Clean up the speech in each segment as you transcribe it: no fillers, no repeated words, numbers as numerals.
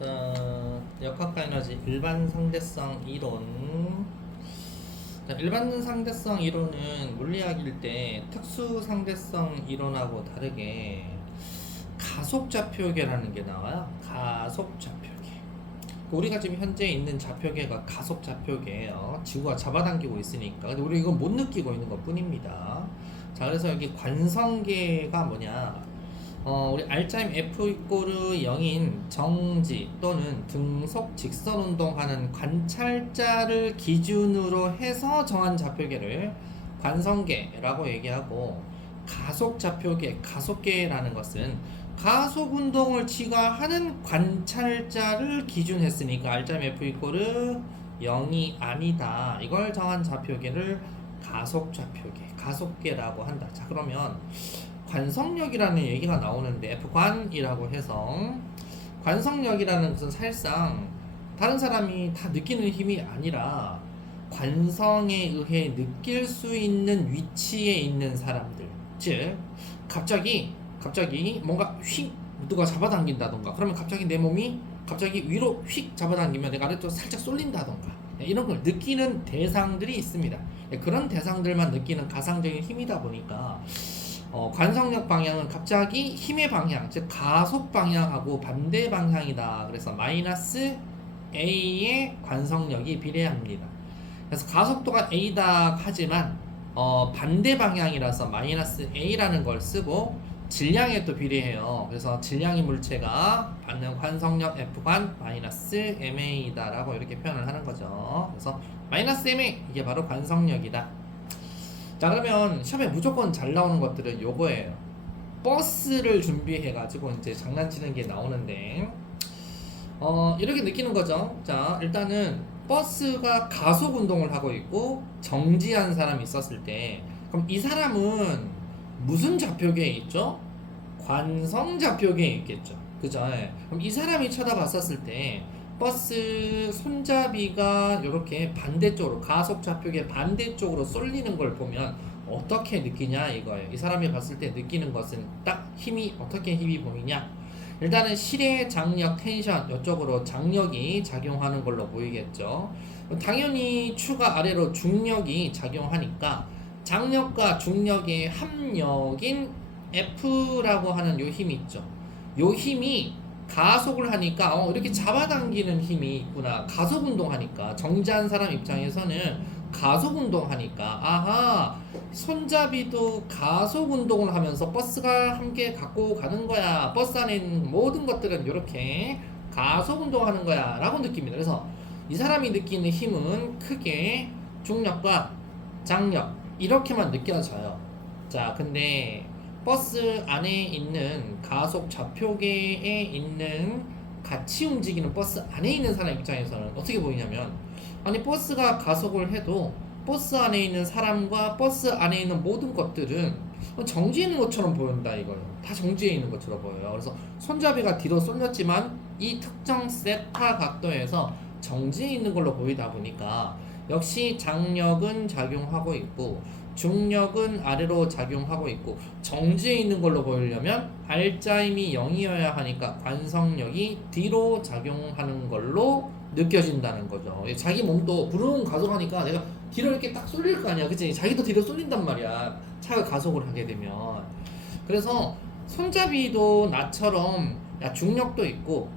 자, 역학과 에너지 일반 상대성 이론. 자, 일반 상대성 이론은 물리학일 때 특수 상대성 이론하고 다르게 가속 좌표계라는 게 나와요. 가속 좌표계. 우리가 지금 현재 있는 좌표계가 가속 좌표계예요. 지구가 잡아당기고 있으니까. 근데 우리 이건 못 느끼고 있는 것 뿐입니다. 자, 그래서 여기 관성계가 뭐냐? 우리 알짜임 F 이꼬르 0인 정지 또는 등속 직선 운동하는 관찰자를 기준으로 해서 정한 좌표계를 관성계라고 얘기하고, 가속 좌표계, 가속계라는 것은 가속 운동을 지가하는 관찰자를 기준했으니까 알짜임 F 이꼬르 0이 아니다. 이걸 정한 좌표계를 가속 좌표계, 가속계라고 한다. 자, 그러면 관성력이라는 얘기가 나오는데 F관이라고 해서, 관성력이라는 것은 사실상 다른 사람이 다 느끼는 힘이 아니라 관성에 의해 느낄 수 있는 위치에 있는 사람들, 즉 갑자기 뭔가 휙 누가 잡아당긴다던가, 그러면 갑자기 내 몸이 갑자기 위로 휙 잡아당기면 내가 아래쪽으로 살짝 쏠린다던가, 이런 걸 느끼는 대상들이 있습니다. 그런 대상들만 느끼는 가상적인 힘이다 보니까 관성력 방향은 갑자기 힘의 방향, 즉 가속 방향하고 반대 방향이다. 그래서 마이너스 A의 관성력이 비례합니다. 그래서 가속도가 A다 하지만 반대 방향이라서 마이너스 A라는 걸 쓰고, 질량에 또 비례해요. 그래서 질량의 물체가 받는 관성력 F관 마이너스 MA다 라고 이렇게 표현을 하는 거죠. 그래서 마이너스 MA, 이게 바로 관성력이다. 자, 그러면 시험에 무조건 잘 나오는 것들은 요거예요. 버스를 준비해가지고 이제 장난치는 게 나오는데, 이렇게 느끼는 거죠. 자, 일단은 버스가 가속 운동을 하고 있고 정지한 사람이 있었을 때, 그럼 이 사람은 무슨 좌표계에 있죠? 관성 좌표계에 있겠죠. 그죠? 예. 그럼 이 사람이 쳐다봤었을 때 버스 손잡이가 이렇게 반대쪽으로, 가속 좌표계 반대쪽으로 쏠리는 걸 보면 어떻게 느끼냐 이거예요. 이 사람이 봤을 때 느끼는 것은 딱 힘이, 어떻게 힘이 보이냐? 일단은 실의 장력, 텐션, 이쪽으로 장력이 작용하는 걸로 보이겠죠. 당연히 추가 아래로 중력이 작용하니까 장력과 중력의 합력인 F라고 하는 요 힘이 있죠. 요 힘이 가속을 하니까 이렇게 잡아당기는 힘이 있구나. 가속 운동하니까, 정지한 사람 입장에서는 가속 운동하니까, 아하, 손잡이도 가속 운동을 하면서 버스가 함께 갖고 가는 거야. 버스 안에 있는 모든 것들은 이렇게 가속 운동하는 거야 라고 느낍니다. 그래서 이 사람이 느끼는 힘은 크게 중력과 장력 이렇게만 느껴져요. 자, 근데 버스 안에 있는 가속 좌표계에 있는, 같이 움직이는 버스 안에 있는 사람 입장에서는 어떻게 보이냐면, 아니 버스가 가속을 해도 버스 안에 있는 사람과 버스 안에 있는 모든 것들은 정지해 있는 것처럼 보인다 이거예요. 다 정지해 있는 것처럼 보여요. 그래서 손잡이가 뒤로 쏠렸지만 이 특정 세타 각도에서 정지해 있는 걸로 보이다 보니까, 역시 장력은 작용하고 있고 중력은 아래로 작용하고 있고, 정지해 있는 걸로 보이려면 알짜임이 0이어야 하니까 관성력이 뒤로 작용하는 걸로 느껴진다는 거죠. 자기 몸도 부릉 가속하니까 내가 뒤로 이렇게 딱 쏠릴 거 아니야, 그치? 자기도 뒤로 쏠린단 말이야, 차가 가속을 하게 되면. 그래서 손잡이도 나처럼 중력도 있고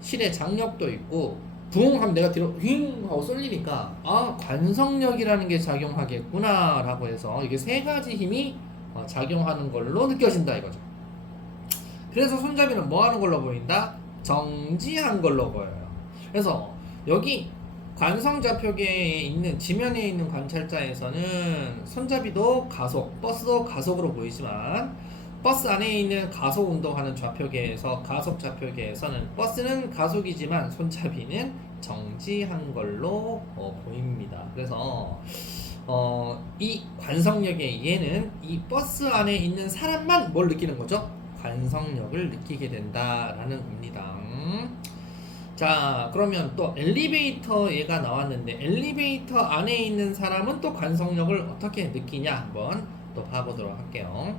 실의 장력도 있고, 붕 하면 내가 뒤로 윙 하고 쏠리니까, 아, 관성력이라는 게 작용하겠구나 라고 해서 이게 세 가지 힘이 작용하는 걸로 느껴진다 이거죠. 그래서 손잡이는 뭐 하는 걸로 보인다? 정지한 걸로 보여요. 그래서 여기 관성 좌표계에 있는, 지면에 있는 관찰자에서는 손잡이도 가속, 버스도 가속으로 보이지만, 버스 안에 있는 가속 운동하는 좌표계에서, 가속 좌표계에서는 버스는 가속이지만 손잡이는 정지한 걸로 보입니다. 그래서 이 관성력의 얘는 이 버스 안에 있는 사람만 뭘 느끼는 거죠? 관성력을 느끼게 된다라는 겁니다. 자, 그러면 또 엘리베이터 얘가 나왔는데, 엘리베이터 안에 있는 사람은 또 관성력을 어떻게 느끼냐 한번 또 봐보도록 할게요.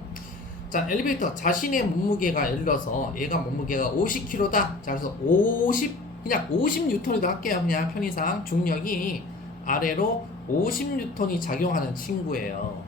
자, 엘리베이터 자신의 몸무게가, 예를 들어서 얘가 몸무게가 50kg다. 자, 그래서 50 그냥 50N이라고 할게요. 그냥 편의상 중력이 아래로 50N이 작용하는 친구예요.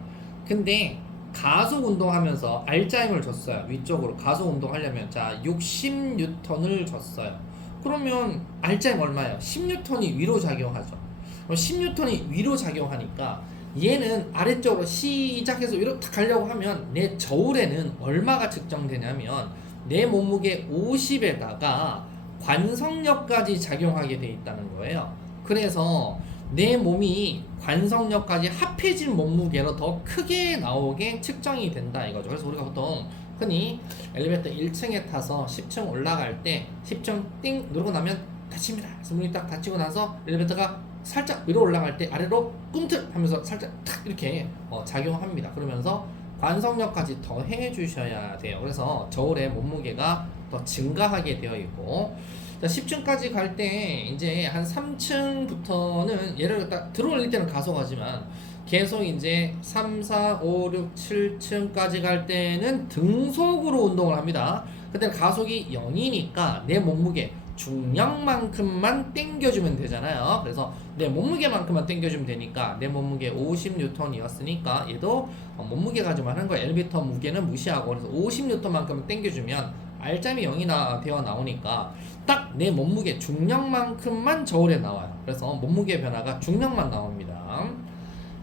근데 가속 운동하면서 R자임을 줬어요. 위쪽으로 가속 운동하려면 자 60N을 줬어요. 그러면 R자임 얼마예요? 10N이 위로 작용하죠. 그럼 10N이 위로 작용하니까 얘는 아래쪽으로 시작해서 위로 탁 가려고 하면 내 저울에는 얼마가 측정되냐면 내 몸무게 50에다가 관성력까지 작용하게 돼 있다는 거예요. 그래서 내 몸이 관성력까지 합해진 몸무게로 더 크게 나오게 측정이 된다 이거죠. 그래서 우리가 보통 흔히 엘리베이터 1층에 타서 10층 올라갈 때 10층 띵 누르고 나면 닫힙니다. 그래서 문이 딱 닫히고 나서 엘리베이터가 살짝 위로 올라갈 때 아래로 꿈틀 하면서 살짝 탁 이렇게 작용합니다. 그러면서 관성력까지 더 해주셔야 돼요. 그래서 저울의 몸무게가 더 증가하게 되어 있고 10층까지 갈 때 이제 한 3층부터는 얘를 딱 들어올릴 때는 가속하지만 계속 이제 3, 4, 5, 6, 7층까지 갈 때는 등속으로 운동을 합니다. 그때는 가속이 0이니까 내 몸무게 중량만큼만 땡겨주면 되잖아요. 그래서 내 몸무게만큼만 땡겨주면 되니까 내 몸무게 50N이었으니까 얘도 몸무게 가지고만 하는 거예요. 엘리베이터 무게는 무시하고 그래서 50N만큼만 땡겨주면 R점이 0이나 되어 나오니까 딱 내 몸무게 중량만큼만 저울에 나와요. 그래서 몸무게 변화가 중량만 나옵니다.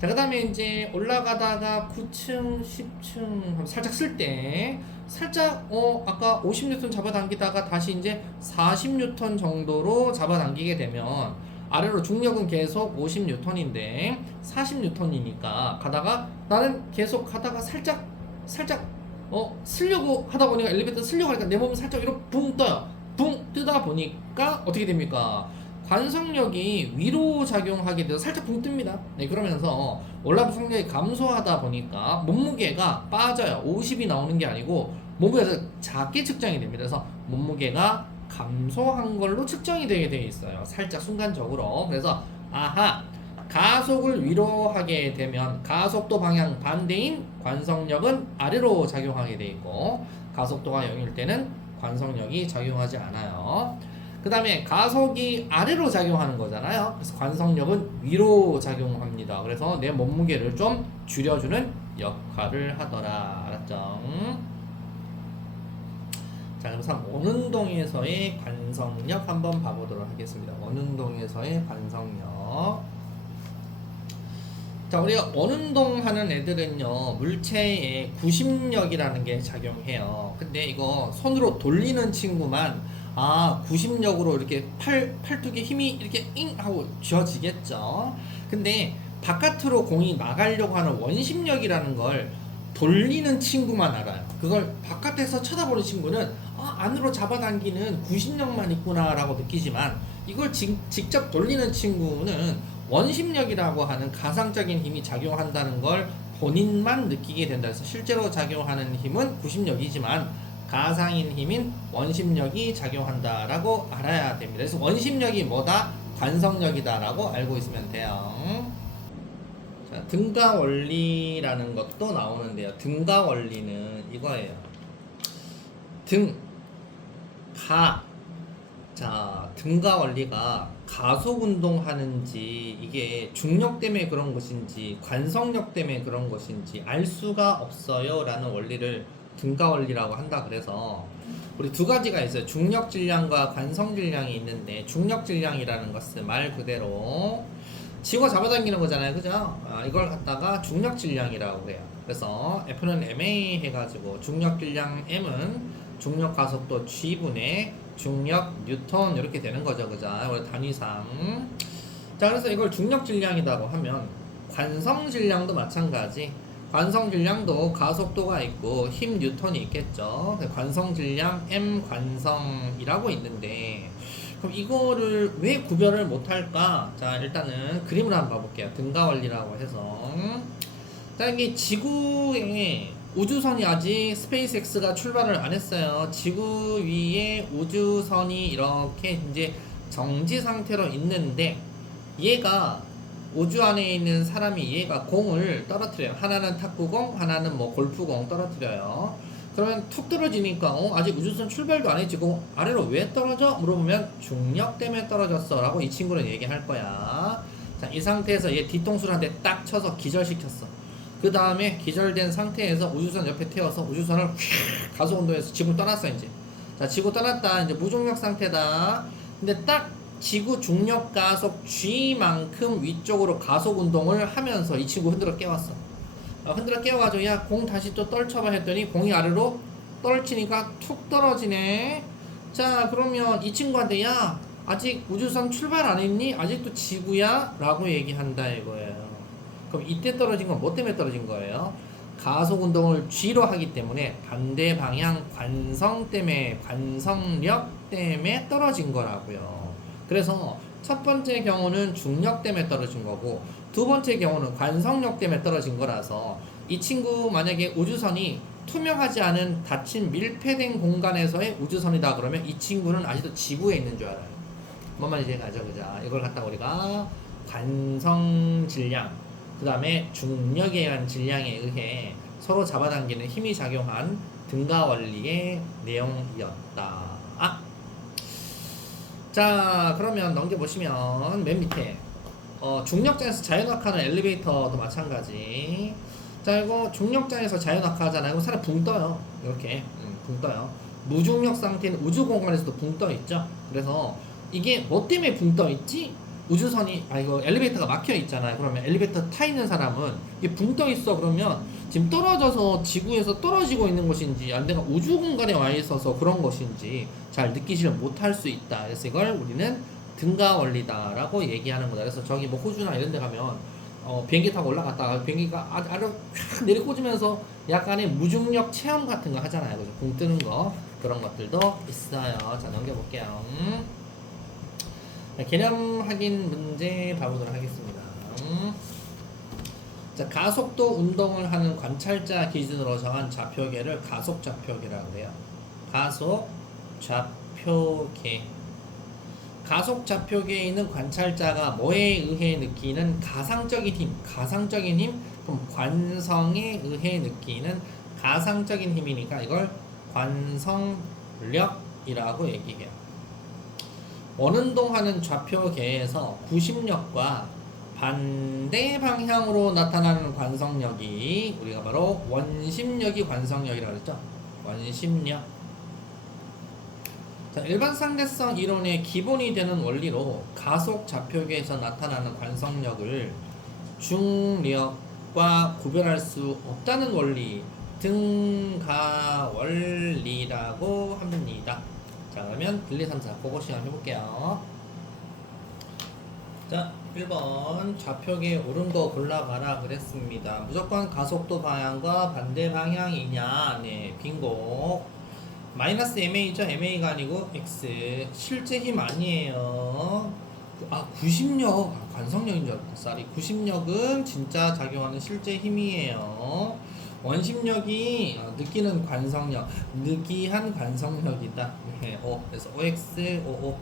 자, 그 다음에 이제 올라가다가 9층, 10층 살짝 쓸 때 살짝 아까 50N 잡아당기다가 다시 이제 40N 정도로 잡아당기게 되면 아래로 중력은 계속 50N인데 40N이니까 가다가 나는 계속 가다가 살짝 쓰려고 하다 보니까 엘리베이터 쓰려고 하니까 내 몸이 살짝 이렇게 붕 떠요. 붕 뜨다 보니까 어떻게 됩니까? 관성력이 위로 작용하게 돼서 살짝 붕 뜹니다. 네, 그러면서 올라프 성력이 감소하다 보니까 몸무게가 빠져요. 50이 나오는 게 아니고 몸무게가 작게 측정이 됩니다. 그래서 몸무게가 감소한 걸로 측정이 되게 돼 있어요. 살짝 순간적으로. 그래서 아하, 가속을 위로 하게 되면 가속도 방향 반대인 관성력은 아래로 작용하게 돼 있고 가속도가 0일 때는 관성력이 작용하지 않아요. 그 다음에 가속이 아래로 작용하는 거잖아요. 그래서 관성력은 위로 작용합니다. 그래서 내 몸무게를 좀 줄여주는 역할을 하더라. 알았죠? 자, 그래서 원운동에서의 관성력 한번 봐보도록 하겠습니다. 원운동에서의 관성력. 자, 우리가 원운동 하는 애들은요, 물체에 구심력이라는 게 작용해요. 근데 이거 손으로 돌리는 친구만, 구심력으로 이렇게 팔뚝에 힘이 이렇게 잉 하고 쥐어지겠죠. 근데 바깥으로 공이 나가려고 하는 원심력이라는 걸 돌리는 친구만 알아요. 그걸 바깥에서 쳐다보는 친구는, 안으로 잡아당기는 구심력만 있구나라고 느끼지만, 이걸 직접 돌리는 친구는 원심력이라고 하는 가상적인 힘이 작용한다는 걸 본인만 느끼게 된다. 그래서 실제로 작용하는 힘은 구심력이지만 가상인 힘인 원심력이 작용한다라고 알아야 됩니다. 그래서 원심력이 뭐다? 관성력이다라고 알고 있으면 돼요. 자, 등가 원리라는 것도 나오는데요. 등가 원리는 이거예요. 등가 원리가 가속 운동하는지 이게 중력 때문에 그런 것인지 관성력 때문에 그런 것인지 알 수가 없어요 라는 원리를 등가 원리라고 한다. 그래서 우리 두 가지가 있어요. 중력 질량과 관성 질량이 있는데 중력 질량이라는 것은 말 그대로 지구가 잡아당기는 거잖아요. 그죠? 이걸 갖다가 중력 질량이라고 해요. 그래서 F는 ma 해가지고 중력 질량 m은 중력 가속도 g분의 중력 뉴턴 이렇게 되는 거죠. 그죠? 우리 단위상. 자, 그래서 이걸 중력 질량이라고 하면 관성 질량도 마찬가지. 관성 질량도 가속도가 있고 힘 뉴턴이 있겠죠. 관성 질량 m 관성이라고 있는데 그럼 이거를 왜 구별을 못할까? 자, 일단은 그림을 한번 봐볼게요. 등가 원리라고 해서 자, 이게 지구에 우주선이 아직 스페이스X가 출발을 안 했어요. 지구 위에 우주선이 이렇게 이제 정지 상태로 있는데 얘가 우주 안에 있는 사람이 얘가 공을 떨어뜨려요. 하나는 탁구공, 하나는 뭐 골프공 떨어뜨려요. 그러면 툭 떨어지니까 아직 우주선 출발도 안 했지. 그 아래로 왜 떨어져? 물어보면 중력 때문에 떨어졌어 라고 이 친구는 얘기할 거야. 자, 이 상태에서 얘 뒤통수를 한 대 딱 쳐서 기절시켰어. 그 다음에 기절된 상태에서 우주선 옆에 태워서 우주선을 가속 운동해서 지구를 떠났어 이제. 자, 지구 떠났다. 이제 무중력 상태다. 근데 딱 지구 중력 가속 G만큼 위쪽으로 가속 운동을 하면서 이 친구 흔들어 깨웠어. 흔들어 깨워가지고 야 공 다시 또 떨쳐봐 했더니 공이 아래로 떨치니까 툭 떨어지네. 자, 그러면 이 친구한테 야 아직 우주선 출발 안 했니? 아직도 지구야? 라고 얘기한다 이거예요. 그럼 이때 떨어진 건 뭐 때문에 떨어진 거예요? 가속 운동을 G로 하기 때문에 반대 방향 관성 때문에, 관성력 때문에 떨어진 거라고요. 그래서 첫 번째 경우는 중력 때문에 떨어진 거고, 두 번째 경우는 관성력 때문에 떨어진 거라서, 이 친구 만약에 우주선이 투명하지 않은 닫힌 밀폐된 공간에서의 우주선이다 그러면 이 친구는 아직도 지구에 있는 줄 알아요. 뭔 말인지 가져보자. 이걸 갖다 우리가 관성 질량, 그 다음에 중력에 의한 질량에 의해 서로 잡아당기는 힘이 작용한 등가 원리의 내용이었다. 자, 그러면 넘겨보시면 맨 밑에 중력장에서 자연낙하하는 엘리베이터도 마찬가지. 자, 이거 중력장에서 자연낙하하잖아요. 그럼 사람 붕 떠요. 이렇게 붕 떠요. 무중력 상태는 우주 공간에서도 붕 떠 있죠. 그래서 이게 뭐 때문에 붕 떠 있지? 우주선이 이거 엘리베이터가 막혀 있잖아요. 그러면 엘리베이터 타 있는 사람은 이게 붕 떠 있어. 그러면 지금 떨어져서 지구에서 떨어지고 있는 것인지 아니면 내가 우주 공간에 와 있어서 그런 것인지 잘 느끼지를 못할 수 있다. 그래서 이걸 우리는 등가 원리다라고 얘기하는 거다. 그래서 저기 뭐 호주나 이런 데 가면 비행기 타고 올라갔다가 비행기가 아래로 쫙 내리꽂으면서 약간의 무중력 체험 같은 거 하잖아요. 그죠? 붕 뜨는 거 그런 것들도 있어요. 자, 넘겨볼게요. 개념 확인 문제 봐보도록 하겠습니다. 자, 가속도 운동을 하는 관찰자 기준으로 정한 좌표계를 가속 좌표계라고 해요. 가속 좌표계. 가속 좌표계에 있는 관찰자가 뭐에 의해 느끼는 가상적인 힘, 가상적인 힘, 그럼 관성에 의해 느끼는 가상적인 힘이니까 이걸 관성력이라고 얘기해요. 원운동하는 좌표계에서 구심력과 반대 방향으로 나타나는 관성력이 우리가 바로 원심력이 관성력이라고 했죠. 원심력. 자, 일반 상대성 이론의 기본이 되는 원리로 가속 좌표계에서 나타나는 관성력을 중력과 구별할 수 없다는 원리, 등가 원리라고 합니다. 자, 그러면 1, 2, 3, 4 그거 시간 해볼게요. 자, 1번 좌표계 옳은 거 골라봐라 그랬습니다. 무조건 가속도 방향과 반대 방향이냐? 네, 빙고. 마이너스 MA죠? MA가 아니고 X. 실제 힘 아니에요. 구심력. 관성력인 줄 알았다. 쌀이. 구심력은 진짜 작용하는 실제 힘이에요. 원심력이 느끼는 관성력, 느끼한 관성력이다. 네, 그래서 OX, OO.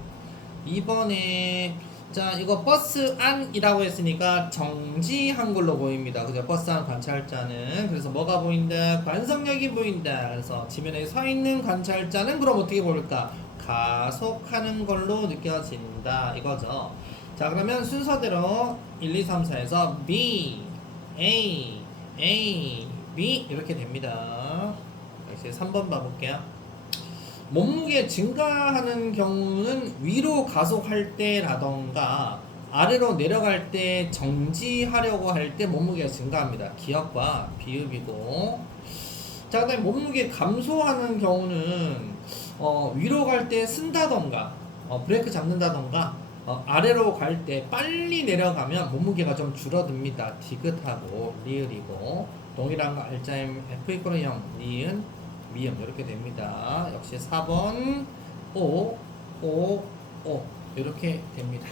2번에 자, 이거 버스 안이라고 했으니까 정지한 걸로 보입니다. 그죠? 버스 안 관찰자는. 그래서 뭐가 보인다? 관성력이 보인다. 그래서 지면에 서 있는 관찰자는 그럼 어떻게 보일까? 가속하는 걸로 느껴진다. 이거죠. 자, 그러면 순서대로 1, 2, 3, 4에서 B, A, A, B 이렇게 됩니다. 이제 3번 봐볼게요. 몸무게 증가하는 경우는 위로 가속할 때라던가 아래로 내려갈 때 정지하려고 할 때 몸무게가 증가합니다. 기억과 비읍이고. 자, 그다음에 몸무게 감소하는 경우는 위로 갈 때 쓴다던가 브레이크 잡는다던가 아래로 갈 때 빨리 내려가면 몸무게가 좀 줄어듭니다. 디귿하고 리을이고 동일한 거 알짜임 F = 0 니은 미음 이렇게 됩니다. 역시 4번 5 이렇게 됩니다.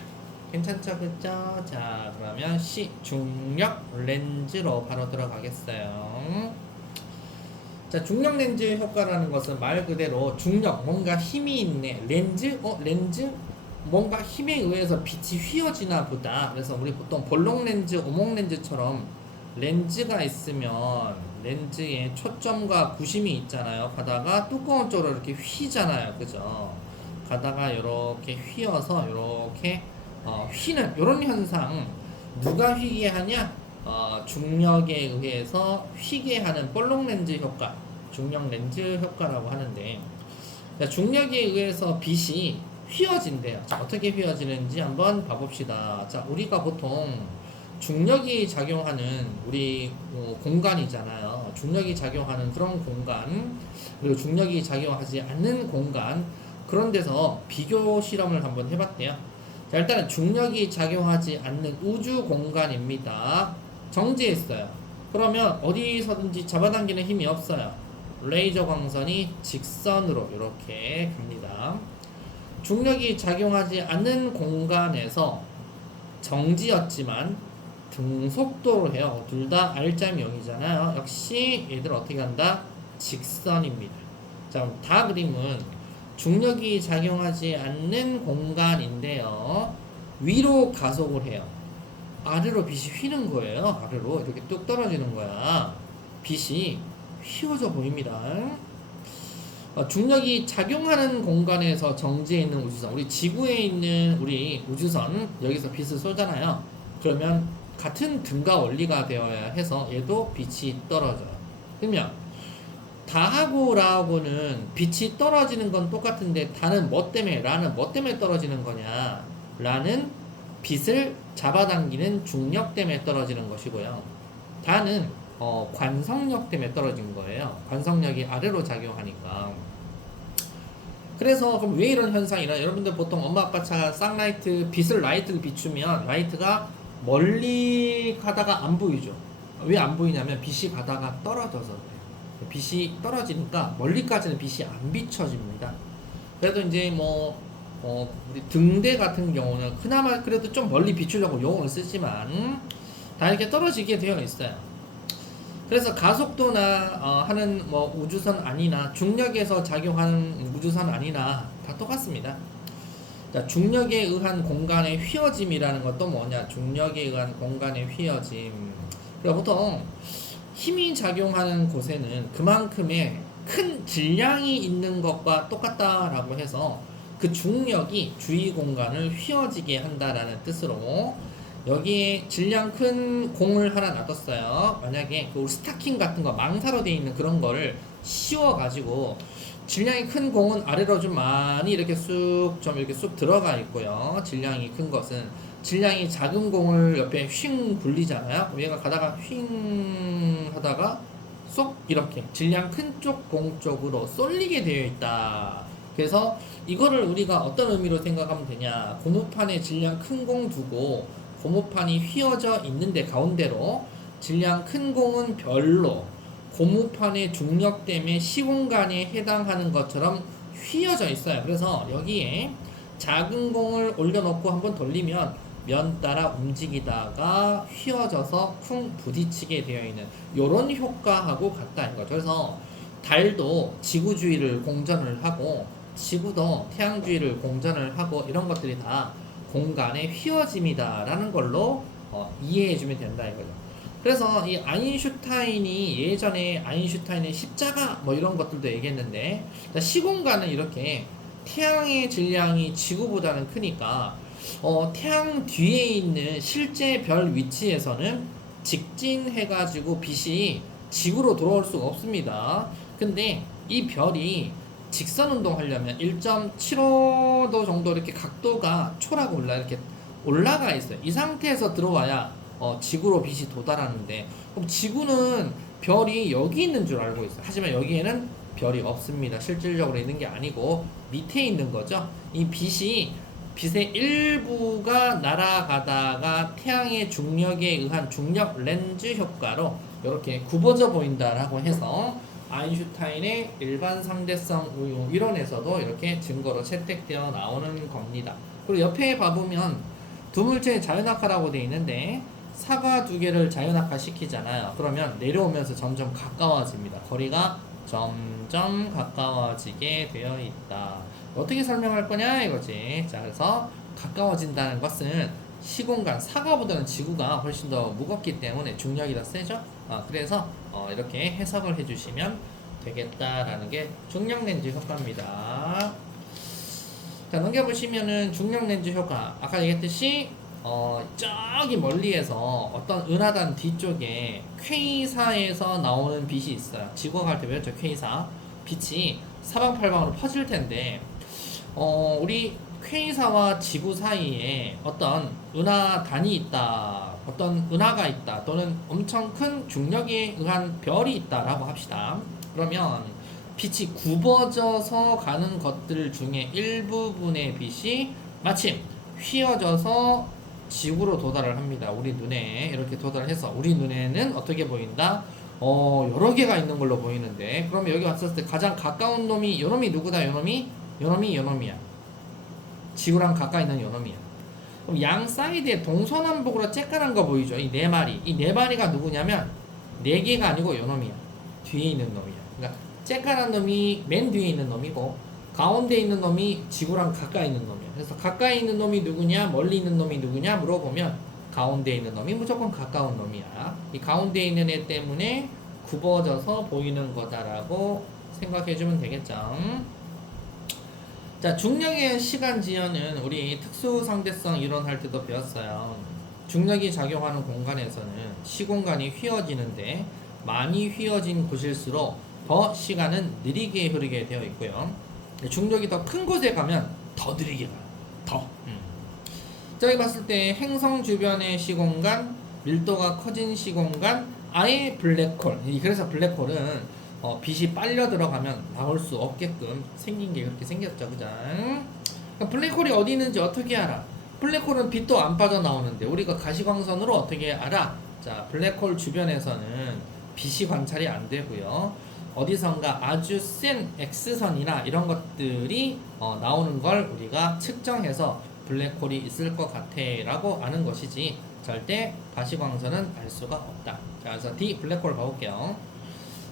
괜찮죠? 그죠? 자, 그러면 C 중력 렌즈로 바로 들어가겠어요. 자, 중력 렌즈 효과라는 것은 말 그대로 중력, 뭔가 힘이 있네. 렌즈? 렌즈? 뭔가 힘에 의해서 빛이 휘어지나 보다. 그래서 우리 보통 볼록 렌즈, 오목 렌즈처럼 렌즈가 있으면 렌즈에 초점과 구심이 있잖아요. 가다가 두꺼운 쪽으로 이렇게 휘잖아요. 그죠? 가다가 이렇게 휘어서 이렇게 휘는 이런 현상 누가 휘게 하냐? 중력에 의해서 휘게 하는 볼록 렌즈 효과, 중력 렌즈 효과라고 하는데 중력에 의해서 빛이 휘어진대요. 자, 어떻게 휘어지는지 한번 봐봅시다. 자, 우리가 보통 중력이 작용하는 우리 공간이잖아요. 중력이 작용하는 그런 공간, 그리고 중력이 작용하지 않는 공간, 그런 데서 비교 실험을 한번 해봤대요. 자, 일단은 중력이 작용하지 않는 우주 공간입니다. 정지했어요. 그러면 어디서든지 잡아당기는 힘이 없어요. 레이저 광선이 직선으로 이렇게 갑니다. 중력이 작용하지 않는 공간에서 정지였지만 등속도로 해요. 둘 다 R점이 0이잖아요. 역시 얘들 어떻게 간다? 직선입니다. 자, 다 그림은 중력이 작용하지 않는 공간인데요. 위로 가속을 해요. 아래로 빛이 휘는 거예요. 아래로 이렇게 뚝 떨어지는 거야. 빛이 휘어져 보입니다. 중력이 작용하는 공간에서 정지해 있는 우주선, 우리 지구에 있는 우리 우주선 여기서 빛을 쏘잖아요. 그러면 같은 등가 원리가 되어야 해서 얘도 빛이 떨어져요. 그러면 다하고 라하고는 빛이 떨어지는 건 똑같은데 다는 뭐 때문에, 라는 뭐 때문에 떨어지는 거냐? 라는 빛을 잡아당기는 중력 때문에 떨어지는 것이고요. 다는 관성력 때문에 떨어진 거예요. 관성력이 아래로 작용하니까. 그래서 그럼 왜 이런 현상이 일어나? 여러분들 보통 엄마 아빠 차 쌍라이트 빛을 라이트를 비추면 라이트가 멀리 가다가 안 보이죠. 왜 안 보이냐면 빛이 가다가 떨어져서 그래요. 빛이 떨어지니까 멀리까지는 빛이 안 비춰집니다. 그래도 이제 우리 등대 같은 경우는 그나마 그래도 좀 멀리 비추려고 용을 쓰지만 다 이렇게 떨어지게 되어 있어요. 그래서 가속도나 하는 우주선 아니나 중력에서 작용하는 우주선 아니나 다 똑같습니다. 자, 중력에 의한 공간의 휘어짐이라는 것도 뭐냐? 중력에 의한 공간의 휘어짐. 그리고 보통 힘이 작용하는 곳에는 그만큼의 큰 질량이 있는 것과 똑같다라고 해서 그 중력이 주위 공간을 휘어지게 한다라는 뜻으로 여기에 질량 큰 공을 하나 놔뒀어요. 만약에 그 스타킹 같은 거 망사로 되어 있는 그런 거를 씌워가지고 질량이 큰 공은 아래로 좀 많이 이렇게 쑥 들어가 있고요. 질량이 큰 것은 질량이 작은 공을 옆에 휙 불리잖아요. 얘가 가다가 휙 하다가 쏙 이렇게 질량 큰 쪽 공 쪽으로 쏠리게 되어 있다. 그래서 이거를 우리가 어떤 의미로 생각하면 되냐? 고무판에 질량 큰 공 두고 고무판이 휘어져 있는데 가운데로 질량 큰 공은 별로 고무판의 중력 때문에 시공간에 해당하는 것처럼 휘어져 있어요. 그래서 여기에 작은 공을 올려놓고 한번 돌리면 면 따라 움직이다가 휘어져서 쿵 부딪히게 되어 있는 이런 효과하고 같다 이거죠. 그래서 달도 지구 주위를 공전을 하고 지구도 태양 주위를 공전을 하고 이런 것들이 다 공간의 휘어짐이다라는 걸로 이해해주면 된다 이거죠. 그래서 이 아인슈타인이 예전에 아인슈타인의 십자가 이런 것들도 얘기했는데 시공간은 이렇게 태양의 질량이 지구보다는 크니까 태양 뒤에 있는 실제 별 위치에서는 직진해가지고 빛이 지구로 돌아올 수가 없습니다. 근데 이 별이 직선 운동하려면 1.75도 정도 이렇게 각도가 초라고 이렇게 올라가 있어요. 이 상태에서 들어와야 지구로 빛이 도달하는데 그럼 지구는 별이 여기 있는 줄 알고 있어요. 하지만 여기에는 별이 없습니다. 실질적으로 있는 게 아니고 밑에 있는 거죠. 이 빛의 일부가 날아가다가 태양의 중력에 의한 중력 렌즈 효과로 이렇게 굽어져 보인다라고 해서 아인슈타인의 일반 상대성 우유 이론에서도 이렇게 증거로 채택되어 나오는 겁니다. 그리고 옆에 봐보면 두 물체의 자연학화라고 되어 있는데 사과 두 개를 자연학화 시키잖아요. 그러면 내려오면서 점점 가까워집니다. 거리가 점점 가까워지게 되어 있다. 어떻게 설명할 거냐 이거지. 자, 그래서 가까워진다는 것은 시공간, 사과보다는 지구가 훨씬 더 무겁기 때문에 중력이 더 세죠. 그래서 이렇게 해석을 해주시면 되겠다라는 게 중력 렌즈 효과입니다. 자, 넘겨보시면은 중력 렌즈 효과, 아까 얘기했듯이 저기 멀리에서 어떤 은하단 뒤쪽에 퀘이사에서 나오는 빛이 있어요. 지구가 갈 때 외웠죠. 퀘이사 빛이 사방팔방으로 퍼질 텐데 우리 퀘이사와 지구 사이에 어떤 은하단이 있다, 어떤 은하가 있다, 또는 엄청 큰 중력에 의한 별이 있다라고 합시다. 그러면 빛이 굽어져서 가는 것들 중에 일부분의 빛이 마침 휘어져서 지구로 도달을 합니다. 우리 눈에 이렇게 도달을 해서 우리 눈에는 어떻게 보인다? 여러 개가 있는 걸로 보이는데, 그러면 여기 왔을 때 가장 가까운 놈이 요놈이 누구다? 요놈이야. 지구랑 가까이 있는 요놈이야. 그럼 양 사이드에 동서남북으로 쬐깐한 거 보이죠? 이 네 마리. 이 네 마리가 누구냐면 네 개가 아니고 요놈이야. 뒤에 있는 놈이야. 그러니까 쬐깐한 놈이 맨 뒤에 있는 놈이고 가운데 있는 놈이 지구랑 가까이 있는 놈이야. 그래서 가까이 있는 놈이 누구냐, 멀리 있는 놈이 누구냐 물어보면 가운데 있는 놈이 무조건 가까운 놈이야. 이 가운데 있는 애 때문에 굽어져서 보이는 거다라고 생각해주면 되겠죠. 자, 중력에 의한 시간 지연은 우리 특수상대성 이론 할 때도 배웠어요. 중력이 작용하는 공간에서는 시공간이 휘어지는데 많이 휘어진 곳일수록 더 시간은 느리게 흐르게 되어 있고요. 중력이 더 큰 곳에 가면 더 느리게 가요. 더. 저기 봤을 때 행성 주변의 시공간, 밀도가 커진 시공간, 아예 블랙홀. 그래서 블랙홀은 빛이 빨려 들어가면 나올 수 없게끔 생긴 게 그렇게 생겼죠, 그죠? 그러니까 블랙홀이 어디 있는지 어떻게 알아? 블랙홀은 빛도 안 빠져나오는데 우리가 가시광선으로 어떻게 알아? 자, 블랙홀 주변에서는 빛이 관찰이 안 되고요. 어디선가 아주 센 X선이나 이런 것들이 나오는 걸 우리가 측정해서 블랙홀이 있을 것 같아 라고 아는 것이지, 절대 가시광선은 알 수가 없다. 자, 그래서 D 블랙홀 봐볼게요.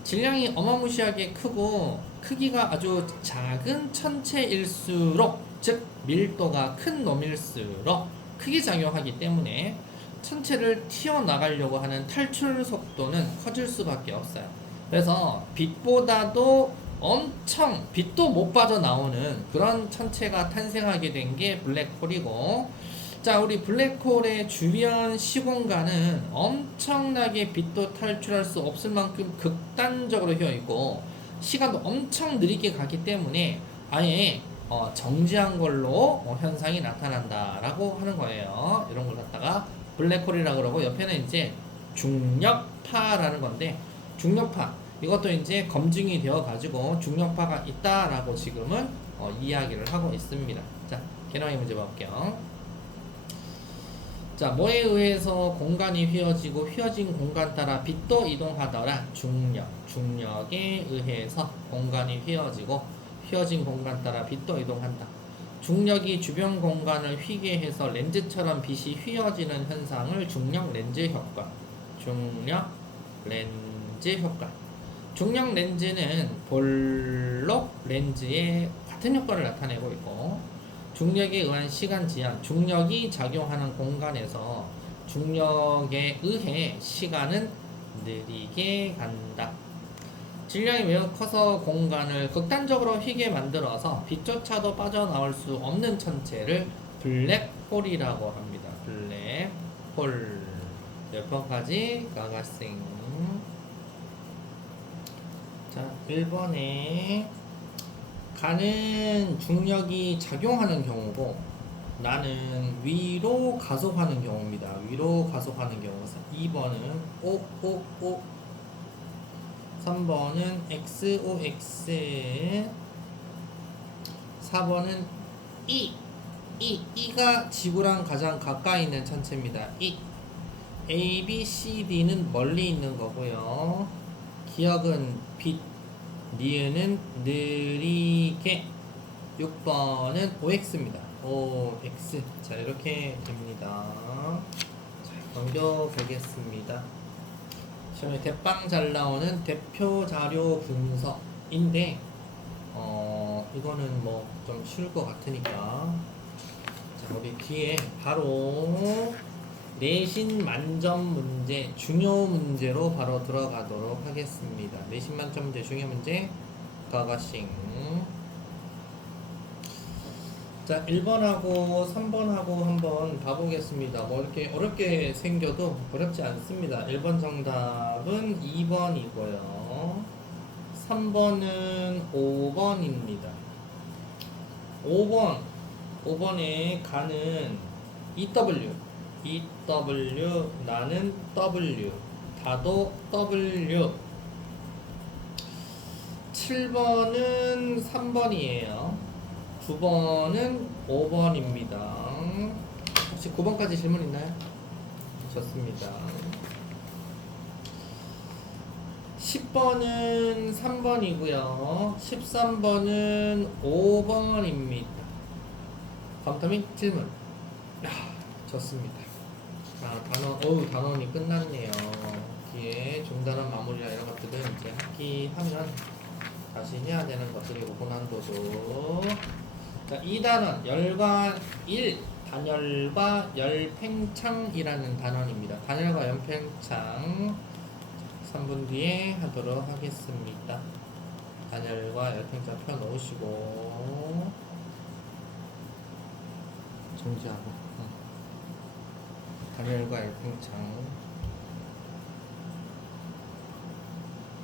질량이 어마무시하게 크고 크기가 아주 작은 천체일수록, 즉 밀도가 큰 놈일수록 크게 작용하기 때문에 천체를 튀어나가려고 하는 탈출 속도는 커질 수밖에 없어요. 그래서 빛보다도 엄청 빛도 못 빠져나오는 그런 천체가 탄생하게 된 게 블랙홀이고, 자, 우리 블랙홀의 주변 시공간은 엄청나게 빛도 탈출할 수 없을 만큼 극단적으로 휘어있고 시간도 엄청 느리게 가기 때문에 아예 정지한 걸로 현상이 나타난다라고 하는 거예요. 이런 걸 갖다가 블랙홀이라고 그러고, 옆에는 이제 중력파라는 건데, 중력파 이것도 이제 검증이 되어 가지고 중력파가 있다라고 지금은 이야기를 하고 있습니다. 자, 개념의 문제 볼게요. 자, 뭐에 의해서 공간이 휘어지고 휘어진 공간 따라 빛도 이동하더라? 중력에 의해서 공간이 휘어지고 휘어진 공간 따라 빛도 이동한다. 중력이 주변 공간을 휘게 해서 렌즈처럼 빛이 휘어지는 현상을 중력 렌즈 효과. 중력 렌즈는 볼록 렌즈의 같은 효과를 나타내고 있고, 중력에 의한 시간 지연, 중력이 작용하는 공간에서 중력에 의해 시간은 느리게 간다. 질량이 매우 커서 공간을 극단적으로 휘게 만들어서 빛조차도 빠져나올 수 없는 천체를 블랙홀이라고 합니다. 블랙홀. 몇 번까지 가가생. 자, 1번에 가는 중력이 작용하는 경우고 나는 위로 가속하는 경우입니다. 위로 가속하는 경우. 2번은 OOO, 3번은 XOX, 4번은 E가 지구랑 가장 가까이 있는 천체입니다. A, B, C, D는 멀리 있는 거고요. 기억은 빛, 니은은 느리게. 6번은 OX입니다. OX. 자, 이렇게 됩니다. 자, 넘겨보겠습니다. 시험에 대빵 잘 나오는 대표 자료 분석인데 이거는 뭐 좀 쉬울 것 같으니까. 자, 우리 뒤에 바로 내신 만점 문제, 중요 문제로 바로 들어가도록 하겠습니다. 내신 만점 문제, 중요 문제, 가가싱. 자, 1번하고 3번하고 한번 봐보겠습니다. 뭐 이렇게 어렵게 생겨도 어렵지 않습니다. 1번 정답은 2번이고요. 3번은 5번입니다. 5번에 가는 EW, 나는 W, 다도 W. 7번은 3번이에요. 9번은 5번입니다. 혹시 9번까지 질문 있나요? 좋습니다. 10번은 3번이고요. 13번은 5번입니다. 검토 및 질문. 좋습니다. 단원이 끝났네요. 뒤에 중단원 마무리나 이런 것들은 이제 학기하면 다시 해야 되는 것들이고, 고난도도. 자, 2단원, 열과 1, 단열과 열팽창이라는 단원입니다. 단열과 열팽창 3분 뒤에 하도록 하겠습니다. 단열과 열팽창 펴 놓으시고 정지하고 단열과 열팽창